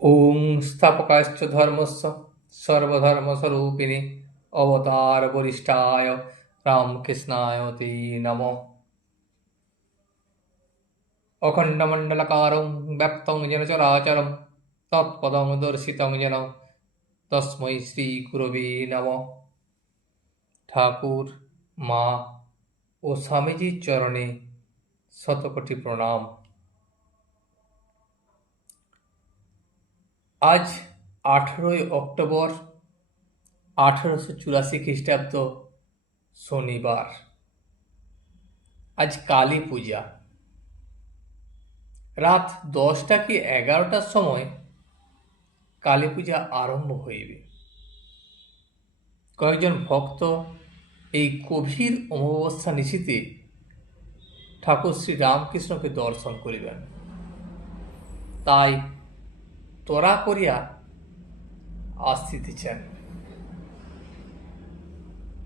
ওং স্থাপকাশ্চ ধর্মস্য সর্বধর্মস্বরূপিণে অবতার বরিষ্ঠায় রামকৃষ্ণায় তে নমঃ। অখণ্ডমণ্ডলকারং ব্যক্তং যেন চরাচরং তৎপদং দর্শিতং যেন তস্मै শ্রীগুরবে নমঃ। ঠাকুর, মা ও স্বামীজির চরণে শতকোটি প্রণাম। আজ 18 অক্টোবর 1884 খ্রিস্টাব্দ, শনিবার। আজ কালী পূজা। রাত 10টা কি 11টার সময় কালী পূজা আরম্ভ হইবে। কয়েকজন ভক্ত এই গভীর অমাবস্যা নিশীতে ঠাকুর শ্রী রামকৃষ্ণকে দর্শন করিবেন, তাই তরা করিয়া আসিতেছেন।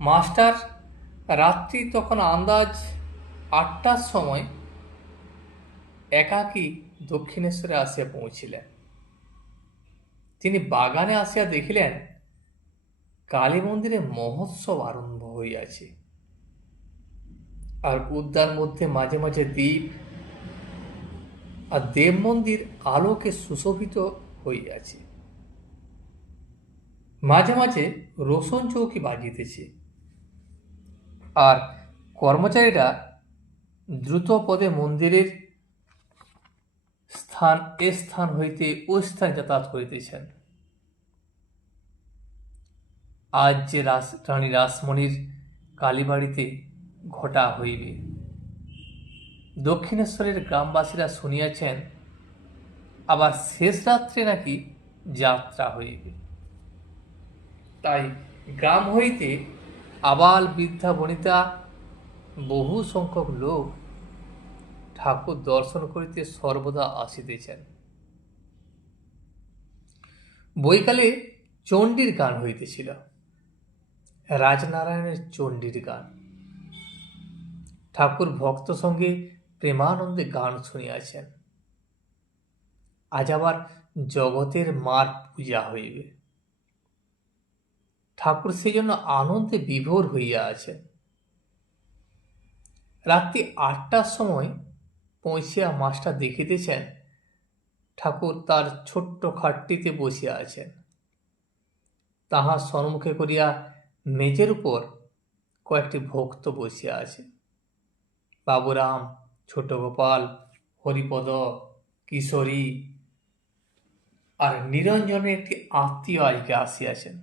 মাস্টার রাত্রি তখন আন্দাজ 8টার সময় একাকী দক্ষিণেশ্বরে আসিয়া পৌঁছিলেন। তিনি বাগানে আসিয়া দেখিলেন কালী মন্দিরে মহোৎসব আরম্ভ হইয়াছে, আর উদ্যান মধ্যে মাঝে মাঝে দ্বীপ আর দেব মন্দির আলোকে সুশোভিত হইয়াছে। মাঝে মাঝে রোশন চৌকি বাজিতেছে, আর কর্মচারীরা দ্রুত পদে মন্দিরের স্থান এ স্থান হইতে ও স্থানে যাতায়াত করিতেছেন। আজ যে রানী রাসমণির কালীবাড়িতে ঘটা হইবে, দক্ষিণেশ্বরের গ্রামবাসীরা শুনিয়াছেন, আবার শেষ রাত্রে নাকি যাত্রা হইবে। তাই গ্রাম হইতে আবাল বৃদ্ধা বনিতা বহু সংখ্যক লোক ঠাকুর দর্শন করিতে সর্বদা আসিতেছেন। বৈকালে চণ্ডীর গান হইতেছিল, রাজনারায়ণের চণ্ডীর গান। ঠাকুর ভক্ত সঙ্গে প্রেমানন্দে গান শুনিয়াছেন। আজ আবার জগতের মার পূজা হইবে। ঠাকুর সেই জন্য আনন্দে বিভোর হইয়া আছেন। রাত্রি 8টার সময় পৌঁছিয়া মাস্টার দেখিতেছেন ঠাকুর তার ছোট্ট খাটটিতে বসিয়া আছেন। তাহার সম্মুখে করিয়া মেজের উপর কয়েকটি ভক্ত বসিয়া আছে। বাবুরাম, ছোট গোপাল, হরিপদ, কিশোরী আর নিরঞ্জনের একটি আত্মীয় আজকে আসিয়াছেন।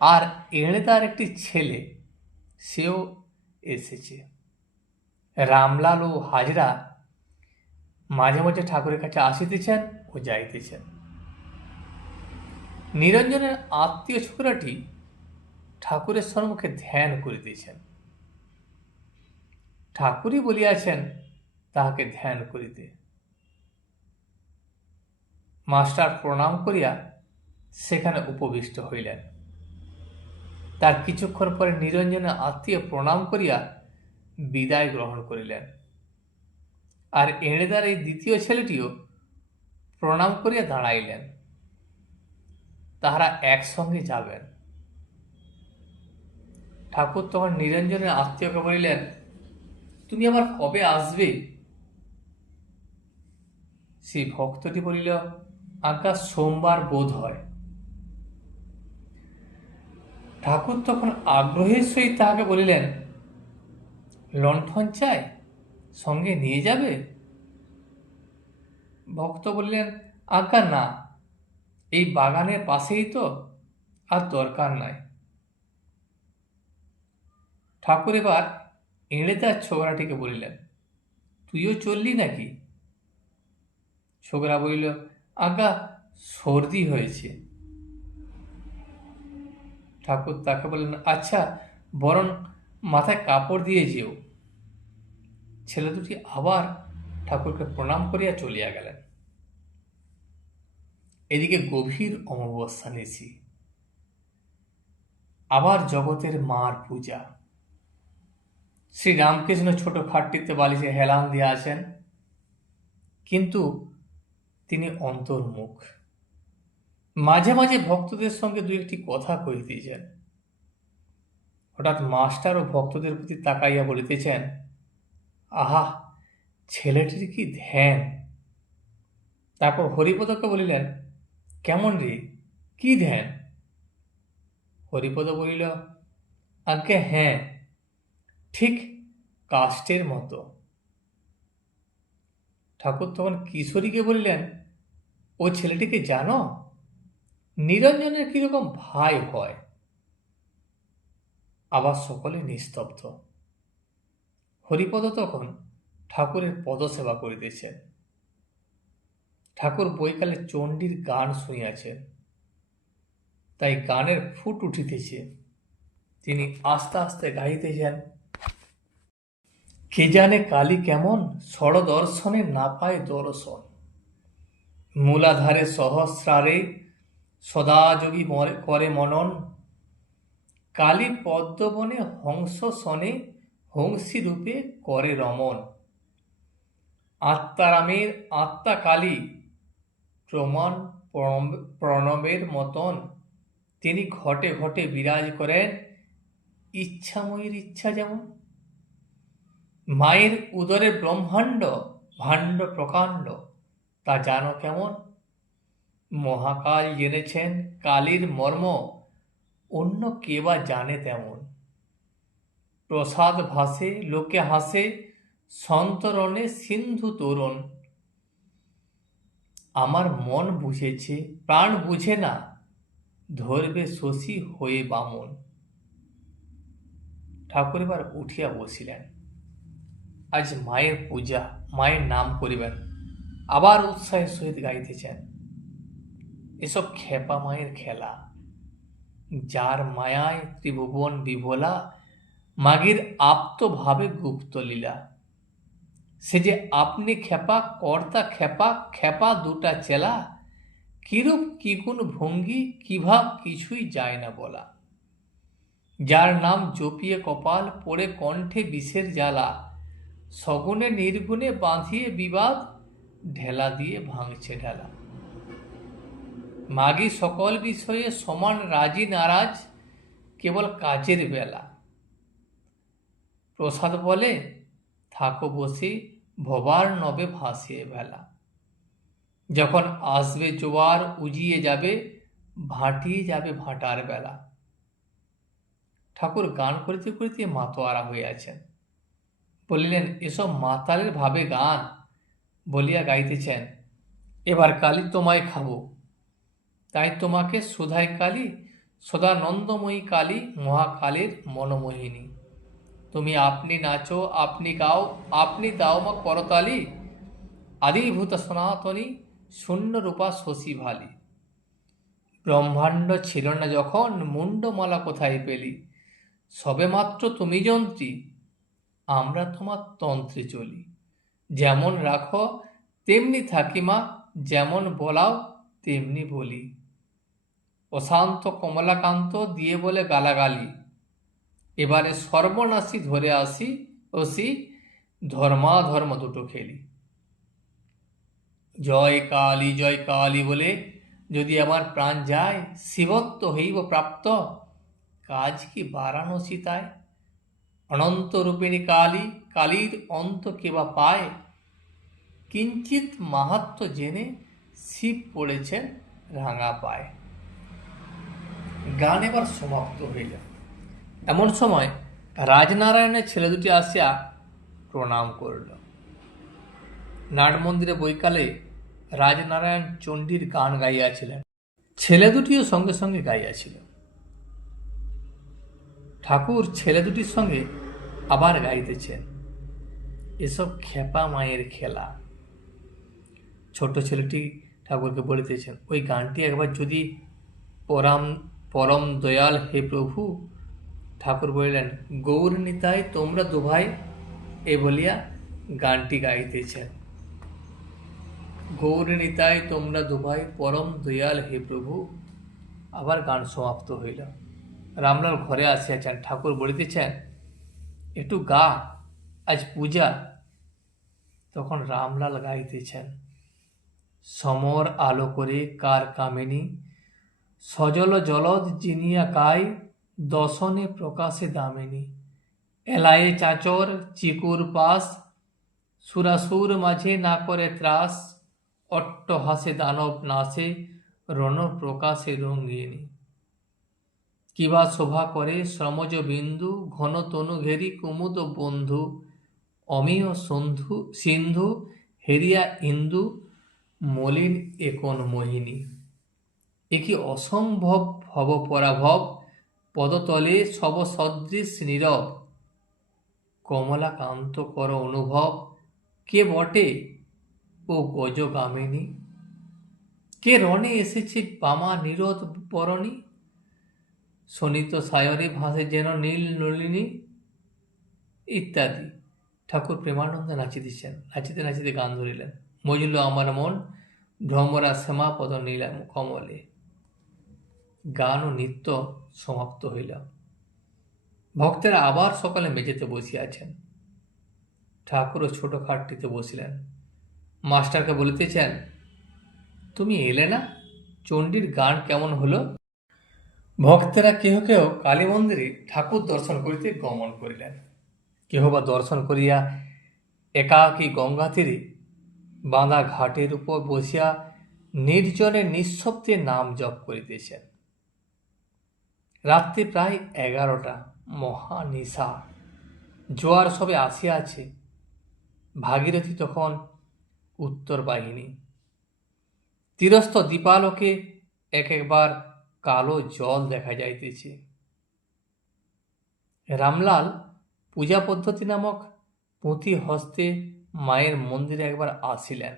আর এড়েদার একটি ছেলে, সেও এসেছে। রামলাল ও হাজরা মাঝে মাঝে ঠাকুরের কাছে আসিতেছেন ও যাইতেছেন। নিরঞ্জনের আত্মীয় ছোকরাটি ঠাকুরের সম্মুখে ধ্যান করিতেছেন। ঠাকুরই বলিয়াছেন তাহাকে ধ্যান করিতে। মাস্টার প্রণাম করিয়া সেখানে উপবিষ্ট হইলেন। তার কিছুক্ষণ পরে নিরঞ্জনের আত্মীয় প্রণাম করিয়া বিদায় গ্রহণ করিলেন, আর এড়েদার এই দ্বিতীয় ছেলেটিও প্রণাম করিয়া দাঁড়াইলেন। তাহারা একসঙ্গে যাবেন। ঠাকুর তখন নিরঞ্জনের আত্মীয়কে বলিলেন, তুমি আবার কবে আসবে? সেই ভক্তটি বলিল, আজ্ঞা সোমবার বোধ হয়। ঠাকুর তখন আগ্রহের সহিত তাহাকে বলিলেন, লণ্ঠন চাই, সঙ্গে নিয়ে যাবে? ভক্ত বললেন, আজ্ঞা না, এই বাগানের পাশেই তো, আর দরকার নাই। ঠাকুর এবার এড়েদার ছোকরাটিকে বলিলেন, তুইও চললি নাকি? ছোকরা বলিল, আজ্ঞা সর্দি হয়েছে। ঠাকুর তাকে বললেন, আচ্ছা, বরং মাথায় কাপড় দিয়ে যেও। ছেলে দুটি আবার ঠাকুরকে প্রণাম করিয়া চলিয়া গেলেন। এদিকে গভীর অমাবস্যা নিশি, আবার জগতের মার পূজা। শ্রী রামকৃষ্ণ ছোট খাটটিতে বালিশে হেলান দিয়া আছেন, কিন্তু তিনি অন্তর্মুখ। মাঝে মাঝে ভক্তদের সঙ্গে দু একটি কথা কহিতেছেন। হঠাৎ মাস্টার ও ভক্তদের প্রতি তাকাইয়া বলিতেছেন, আহা, ছেলেটির কি ধ্যান! তারপর হরিপদকে বলিলেন, কেমন রে, কি ধ্যান? হরিপদ বলিল, আজ্ঞে হ্যাঁ, ঠিক কাষ্টের মতো। ঠাকুর তখন কিশোরীকে বলিলেন, ও ছেলেটিকে জানো? নিরঞ্জনের কিরকম ভাই হয়। আবার সকলে নিস্তব্ধ। হরিপদ তখন ঠাকুরের পদসেবা করিতেছেন। ঠাকুর বৈকালে চণ্ডীর গান শুনিয়াছেন, তাই গানের ফুট উঠিতেছে। তিনি আস্তে আস্তে গাইতেছেন, কে জানে কালী কেমন, ষড়দর্শনে না পায় দর্শন, মূলাধারে সহস্রারে সদাযোগী করে মনন, কালী পদ্মবনে হংস সনে হংসী রূপে করে রমন, আত্মারামের আত্মা কালী প্রমাণ প্রণবের মতন, তিনি ঘটে ঘটে বিরাজ করেন ইচ্ছাময়ীর ইচ্ছা যেমন। মায়ের উদরে ব্রহ্মাণ্ড ভাণ্ড প্রকাণ্ড, তা জানো কেমন? মহাকাল জেনেছেন কালীর মর্ম, অন্য কে বা জানে তেমন। প্রসাদ ভাসে লোকে হাসে, সন্তরণে সিন্ধু তরুণ, আমার মন বুঝেছে প্রাণ বুঝে না, ধরবে শশী হয়ে বামন। ঠাকুর এবার উঠিয়া বসিলেন। আজ মায়ের পূজা, মায়ের নাম করিবেন। আবার উৎসাহের সহিত গাইতেছেন, এসব খেপা মায়ের খেলা, যার মায়ায় ত্রিভুবন বিভোলা, মাগির আপ্ত ভাবে গুপ্ত লীলা। সে যে আপনি খেপা, কর্তা খেপা, খেপা দুটা চেলা, কিরূপ কি গুণ ভঙ্গি কি ভাব কিছুই যায় না বলা। যার নাম জপিয়ে কপাল পড়ে কণ্ঠে বিষের জ্বালা, সগুণে নির্গুণে বাঁধিয়ে বিবাদ, ঢেলা দিয়ে ভাঙছে ঢেলা। মাগি সকল বিষয়ে সমান রাজি নারাজ, কেবল কাজের বেলা। প্রসাদ বলে থাকো বসে, ভবার নবে ভাসিয়ে ভেলা। যখন আসবে জোয়ার উজিয়ে যাবে, ভাটিয়ে যাবে ভাটার বেলা। ঠাকুর গান করিতে করিতে মাতোয়ারা হইয়াছেন। বলিলেন, এসব মাতালের ভাবে গান বলিয়া গাইতেছেন, এবার কালী তোমায় খাবো, তাই তোমাকে সুধাই কালী, সদানন্দময়ী কালী, মহাকালের মনোমোহিনী। তুমি আপনি নাচো, আপনি গাও, আপনি দাও মা করতালি, আদিভূত সনাতনী শূন্য রূপা শশী ভালি। ব্রহ্মাণ্ড ছিল না যখন, মুন্ডমালা কোথায় পেলি, সবে মাত্র তুমি যন্ত্রী, আমরা তোমার তন্ত্রে চলি। যেমন রাখো তেমনি থাকি মা, যেমন বলাও তেমনি বলি। অশান্ত কমলাকান্ত দিয়ে বলে গালাগালি, এবারে সর্বনাশী ধরে আসি ওসি, ধর্মাধর্ম দুটো খেলি। জয় কালী বলে যদি আমার প্রাণ যায়, শিবত্ব হইব প্রাপ্ত, কাজ কি বারাণসী তাই। অনন্ত রূপিণী কালী, কালীর অন্ত কেবা পায়, কিঞ্চিত মাহাত্ম্য জেনে শিব পড়েছেন রাঙা পায়। গান এবার সমাপ্ত হইল। এমন সময় রাজনারায়ণের ছেলে দুটি আসিয়া প্রণাম করল। নাট মন্দিরে বৈকালে রাজনারায়ণ চণ্ডীর গান গাইয়াছিলেন। ছেলে দুটিও সঙ্গে সঙ্গে গাইয়াছিল। ঠাকুর ছেলে দুটির সঙ্গে আবার গাইতেছেন, এসব খেপা মায়ের খেলা। ছোট ছেলেটি ঠাকুরকে বলিতেছেন, ওই গানটি একবার যদি পরম দয়াল হে প্রভু। ঠাকুর বলিলেন, গৌর নিতাই তোমরা দুভাই, এ বলিয়া গানটি গাইতেছেন। গৌর নিতাই তোমরা দুভাই, পরম দয়াল হে প্রভু। আবার গান সমাপ্ত হইল। রামলাল ঘরে আসিয়াছেন। ঠাকুর বলিতেছেন, একটু গা, আজ পূজা। তখন রামলাল গাইতেছেন, সমর আলো করে কার কামিনী, সজল জলদ জিনিয়া কায়, দশনে প্রকাশে দামিনী। এলায়ে চাচর চিকুর পাশ, সুরাসুর মাঝে না করে ত্রাস, অট্টহাসে দানব নাশে, রণ প্রকাশে রঙ্গিনী। কিবা শোভা করে শ্রমজ বিন্দু, ঘন তনু ঘেরি কুমুদ বন্ধু, অমিয় সন্ধু সিন্ধু হেরিয়া ইন্দু, মলিন একন মোহিনী। এ কি অসম্ভব ভব পরাভব, পদতলে সব সদৃশ নীরব, কমলাকান্ত কর অনুভব, কে বটে ও গজগামিনী? কে রণে এসেছে বামা নিরোধ বরণী, শোণিত সায়রে ভাসে যেন নীল নলিনী, ইত্যাদি। ঠাকুর প্রেমানন্দে নাচিতেছেন, নাচিতে নাচিতে গান ধরিলেন। মজিল আমার মন ভ্রমরা শ্যামাপদ নীলাম কমলে। গান ও নৃত্য সমাপ্ত হইল। ভক্তেরা আবার সকালে মেঝেতে বসিয়াছেন। ঠাকুরও ছোট খাটটিতে বসিলেন। মাস্টারকে বলিতেছেন, তুমি এলে না, চণ্ডীর গান কেমন হলো? ভক্তেরা কেহ কেহ কালী মন্দিরে ঠাকুর দর্শন করিতে গমন করিলেন, কেহ বা দর্শন করিয়া একাকী গঙ্গা তীরে বাঁধা ঘাটের উপর বসিয়া নির্জনে নিঃশব্দে নাম জপ করিতেছেন। রাত্রি প্রায় 11টা, মহানিশা। জোয়ার সবে আসিয়াছে। ভাগীরথী তখন উত্তর বাহিনী। তীরস্থ দীপালোকে একবার কালো জল দেখা যাইতেছে। রামলাল পূজা পদ্ধতি নামক পুঁথি হস্তে মায়ের মন্দিরে একবার আসিলেন।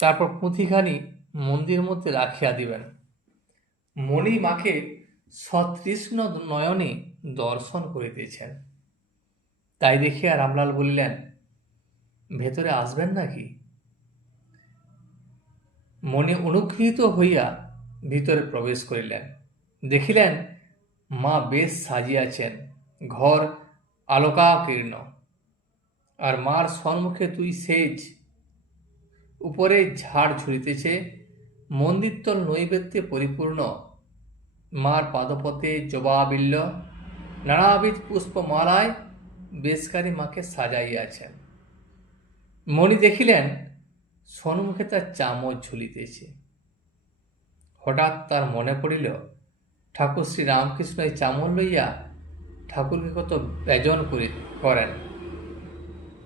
তারপর পুঁথিখানি মন্দির মধ্যে রাখিয়া দিবেন। মণি মাকে সতৃষ্ণ নয়নে দর্শন করিতেছেন। তাই দেখিয়া রামলাল বলিলেন, ভেতরে আসবেন নাকি? মণি অনুগৃহীত হইয়া ভিতরে প্রবেশ করিলেন। দেখিলেন মা বেশ সাজিয়াছেন, ঘর আলোকাকীর্ণ, আর মার সম্মুখে 2 সেজ, উপরে ঝাড় ঝুলিতেছে। মন্দিরতল নৈবেদ্যে পরিপূর্ণ। মার পাদপথে জবাবিল্ল, নানাবিধ পুষ্পমালায় বেশকারী মাকে সাজাইয়াছেন। মণি দেখিলেন সম্মুখে তার চামচ ঝুলিতেছে। হঠাৎ তার মনে পড়িল, ঠাকুর শ্রী রামকৃষ্ণ এই চামচ লইয়া ঠাকুরকে কত ব্যজন করেন।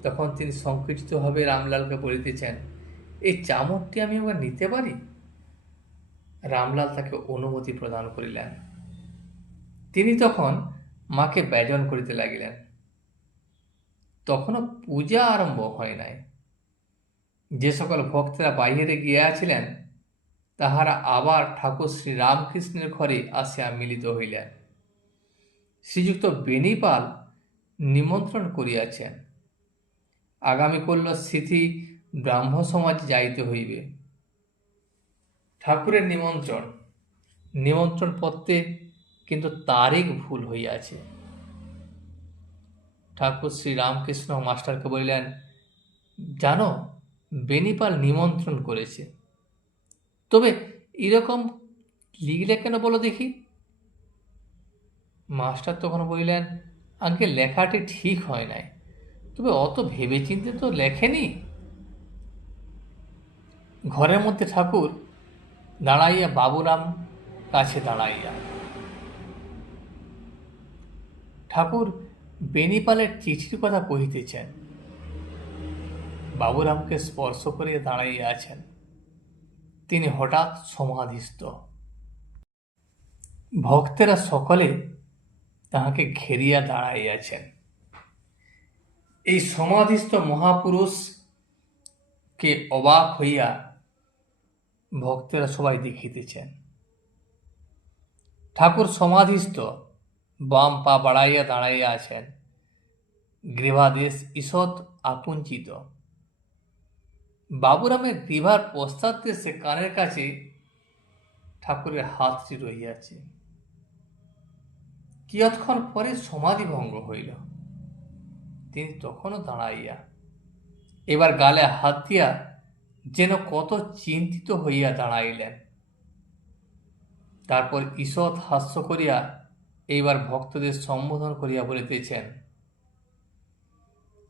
তখন তিনি সংকুচিতভাবে রামলালকে বলিতেছেন, এই চামচটি আমি আবার নিতে পারি? রামলাল তাকে অনুমতি প্রদান করিলেন। তিনি তখন মাকে ব্যজন করিতে লাগিলেন। তখনও পূজা আরম্ভ হয় নাই। যে সকল ভক্তেরা বাহিরে গিয়াছিলেন তাহারা আবার ঠাকুর শ্রী রামকৃষ্ণের ঘরে আসিয়া মিলিত হইলেন। শ্রীযুক্ত বেণীপাল নিমন্ত্রণ করিয়াছেন। আগামীকাল স্মৃতি ব্রাহ্ম সমাজ যাইতে হইবে। ঠাকুরের নিমন্ত্রণ পত্রে কিন্তু তারিখ ভুল হইয়াছে। ঠাকুর শ্রী রামকৃষ্ণ মাস্টারকে বলিলেন, জানো, বেণীপাল নিমন্ত্রণ করেছে। তবে এরকম লিখলে কেন বলো দেখি? মাস্টার তখন বলিলেন, আঙ্কেল লেখাটি ঠিক হয় নাই, তবে অত ভেবেচিন্তে তো লেখেনি। ঘরের মধ্যে ঠাকুর দাঁড়াইয়া বাবুরাম কাছে দাঁড়াইয়া। ঠাকুর বেণীপালের চিঠির কথা কহিতেছেন। বাবুরামকে স্পর্শ করিয়া দাঁড়াইয়া আছেন। তিনি হঠাৎ সমাধিস্থ। ভক্তেরা সকলে তাহাকে ঘেরিয়া দাঁড়াইয়াছেন। এই সমাধিস্থ মহাপুরুষকে অবাক হইয়া ভক্তেরা সবাই দেখিতেছেন। ঠাকুর সমাধিস্থ, বাম পা বাড়াইয়া দাঁড়াইয়া আছেন। গ্রীবাদেশ ঈষৎ আকুঞ্চিত। বাবুরামের গ্রীবার পশ্চাৎদেশে কানের কাছে ঠাকুরের হাতটি রহিয়াছে। কিয়ৎক্ষণ পরে সমাধি ভঙ্গ হইল। তিনি তখনও দাঁড়াইয়া। এবার গালে হাত দিয়া যেন কত চিন্তিত হইয়া দাঁড়াইলেন। তারপর ঈষৎ হাস্য করিয়া এইবার ভক্তদের সম্বোধন করিয়া বলিতেছেন।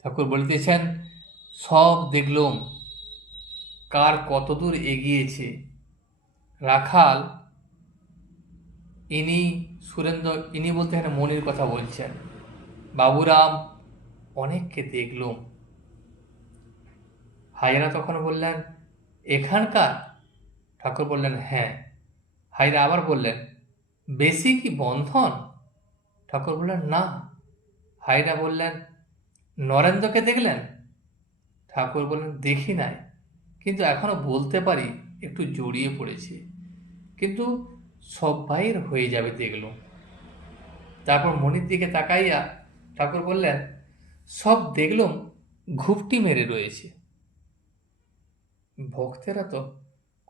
ঠাকুর বলিতেছেন, সব দেখলুম, কার কতদূর এগিয়েছে। রাখাল, ইনি সুরেন্দ্র, ইনি বলতে এখানে মনির কথা বলছেন। বাবুরাম, অনেককে দেখলুম। হাইরা তখন বললেন, এখানকার? ঠাকুর বললেন, হ্যাঁ। হাইরা আবার বললেন, বেশি কি বন্ধন? ঠাকুর বললেন, না। হাইরা বললেন, নরেন্দ্রকে দেখলেন? ঠাকুর বললেন, দেখি নাই, কিন্তু এখনো বলতে পারি একটু জড়িয়ে পড়েছি, কিন্তু সবাইয়ের হয়ে যাবে দেখলুম। তারপর মনির দিকে তাকাইয়া ঠাকুর বললেন, সব দেখলুম ঘুপটি মেরে রয়েছে। ভক্তেরা তো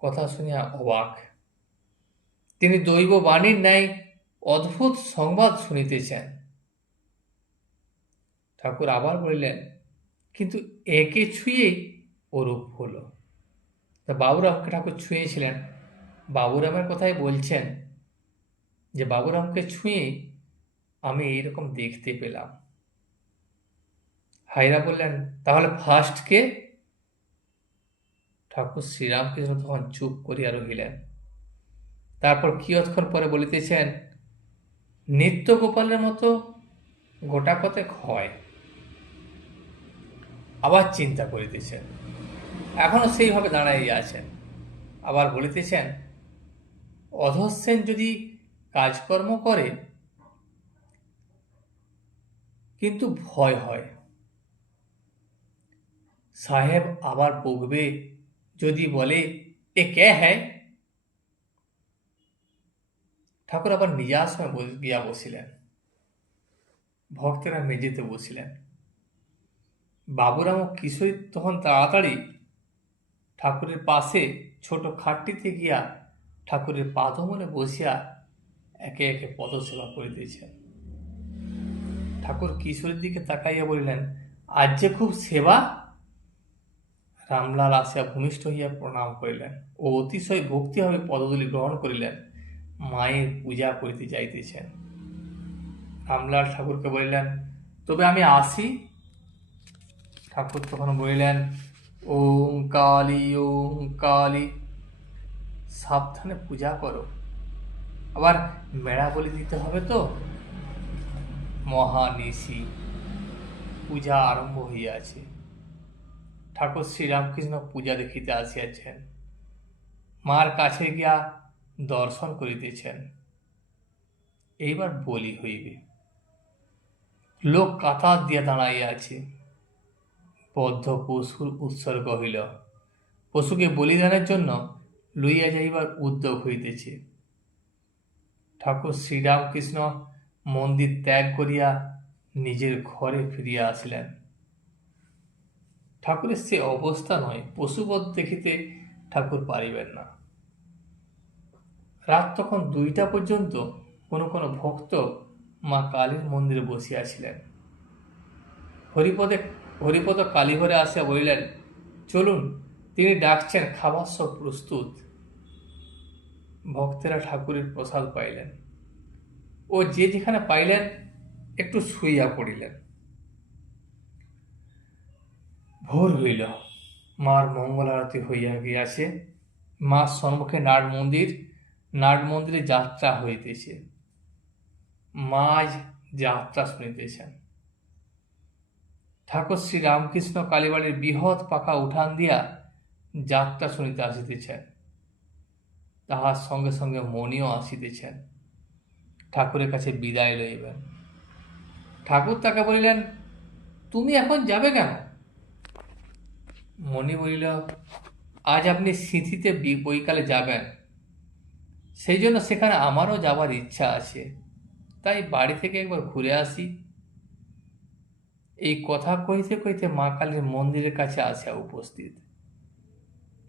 কথা শুনিয়া অবাক। তিনি দৈব বাণীর ন্যায় অদ্ভুত সংবাদ শুনিতেছেন। ঠাকুর আবার বলিলেন, কিন্তু একে ছুঁয়েই ওরূপ হলো। তা বাবুরামকে ঠাকুর ছুঁয়েছিলেন। বাবুরামের কথাই বলছেন যে বাবুরামকে ছুঁয়েই আমি এইরকম দেখতে পেলাম। হাইরা বললেন, তাহলে ফার্স্ট কে? ঠাকুর শ্রীরামকৃষ্ণ তখন চুপ করিয়া রহিলেন। তারপর কিয়ৎক্ষণ পরে বলিতেছেন, নিত্য গোপালের মতো গোটা কতেক হয়। আবার চিন্তা করিতেছেন, এখনো সেইভাবে দাঁড়াইয়া আছেন। আবার বলিতেছেন, অধস্যেন যদি কাজকর্ম করে, কিন্তু ভয় হয়। সাহেব আবার বকবে যদি বলে, এ কে হ্যায়? ঠাকুর আবার নিজ আশ্রমে গিয়া বসিলেন। ভক্তেরা মেঝেতে বসিলেন। বাবুরাম ও কিশোরী তখন তাড়াতাড়ি ঠাকুরের পাশে ছোট খাটটিতে গিয়া ঠাকুরের পাদমনে বসিয়া একে একে পদসেবা করিতেছেন। ঠাকুর কিশোরীর দিকে তাকাইয়া বলিলেন, আজ যে খুব সেবা? রামলাল আসিয়া ভূমিষ্ঠ হইয়া প্রণাম করিলেন ও অতিশয় ভক্তিভাবে পদধূলি গ্রহণ করিলেন। মায়ের পূজা করিতে যাইতেছেন। রামলাল ঠাকুরকে বলিলেন, তবে আমি আসি। ঠাকুর তখন বলিলেন, ওম কালী, ওম কালী। সাবধানে পূজা করো, আবার মেড়া বলি দিতে হবে তো। মহানিশি, পূজা আরম্ভ হইয়াছে। ঠাকুর শ্রীরামকৃষ্ণ পূজা দেখিতে আসিয়াছেন। মার কাছে গিয়া দর্শন করিতেছেন। এইবার বলি হইবে। লোক কাতার দিয়া দাঁড়াইয়া আছে। বদ্ধ পশুর উৎসর্গ হইল। পশুকে বলিদানের জন্য লইয়া যাইবার উদ্যোগ হইতেছে। ঠাকুর শ্রীরামকৃষ্ণ মন্দির ত্যাগ করিয়া নিজের ঘরে ফিরিয়া আসিলেন। ঠাকুরের সে অবস্থা নয়, পশুবধ দেখিতে ঠাকুর পারিবেন না। রাত তখন 2টা পর্যন্ত কোনো কোনো ভক্ত মা কালীর মন্দিরে বসিয়াছিলেন। হরিপদ কালীঘরে আসিয়া বলিলেন, চলুন, তিনি ডাকছেন, খাবার সব প্রস্তুত। ভক্তেরা ঠাকুরের প্রসাদ পাইলেন ও যে যেখানে পাইলেন একটু শুইয়া পড়িলেন। ভোর হইল, মার মঙ্গল আরতি হইয়া গিয়াছে। মার সম্মুখে নাট মন্দিরে যাত্রা হইতেছে। মা আজ যাত্রা শুনিতেছেন। ঠাকুর শ্রী রামকৃষ্ণ কালীবাড়ির বৃহৎ পাকা উঠান দিয়া যাত্রা শুনিতে আসিতেছেন। তাহার সঙ্গে সঙ্গে মণিও আসিতেছেন, ঠাকুরের কাছে বিদায় লইবেন। ঠাকুর তাকে বলিলেন, তুমি এখন যাবে কেন? মণি বলিল, আজ আপনি সিঁথিতে বৈকালে যাবেন, সেই জন্য সেখানে আমারও যাবার ইচ্ছা আছে, তাই বাড়ি থেকে একবার ঘুরে আসি। এই কথা কইতে কইতে মা কালীর মন্দিরের কাছে আসিয়া উপস্থিত।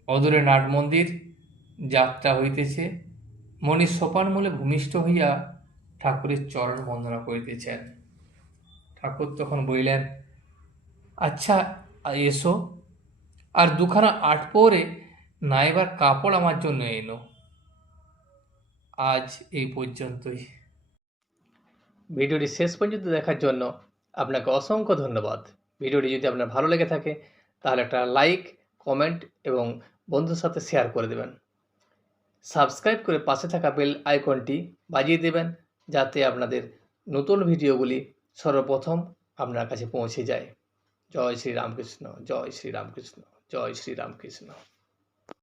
অদূরে নাট মন্দির, যাত্রা হইতেছে। মণি সোপান মূলে ভূমিষ্ঠ হইয়া ঠাকুরের চরণ বন্দনা করিতেছেন। ঠাকুর তখন বলিলেন, আচ্ছা এসো, আর দুখানা আট পরে নাইবার কাপড় আমার জন্য এনো। আজ এই পর্যন্তই। ভিডিওটি শেষ পর্যন্ত দেখার জন্য আপনাকে অসংখ্য ধন্যবাদ। ভিডিওটি যদি আপনার ভালো লেগে থাকে তাহলে একটা লাইক, কমেন্ট এবং বন্ধুর সাথে শেয়ার করে দেবেন। সাবস্ক্রাইব করে পাশে থাকা বেল আইকনটি বাজিয়ে দেবেন, যাতে আপনাদের নতুন ভিডিওগুলি সর্বপ্রথম আপনার কাছে পৌঁছে যায়। জয় শ্রী রামকৃষ্ণ, জয় শ্রী রামকৃষ্ণ, জয় শ্রী রামকৃষ্ণ।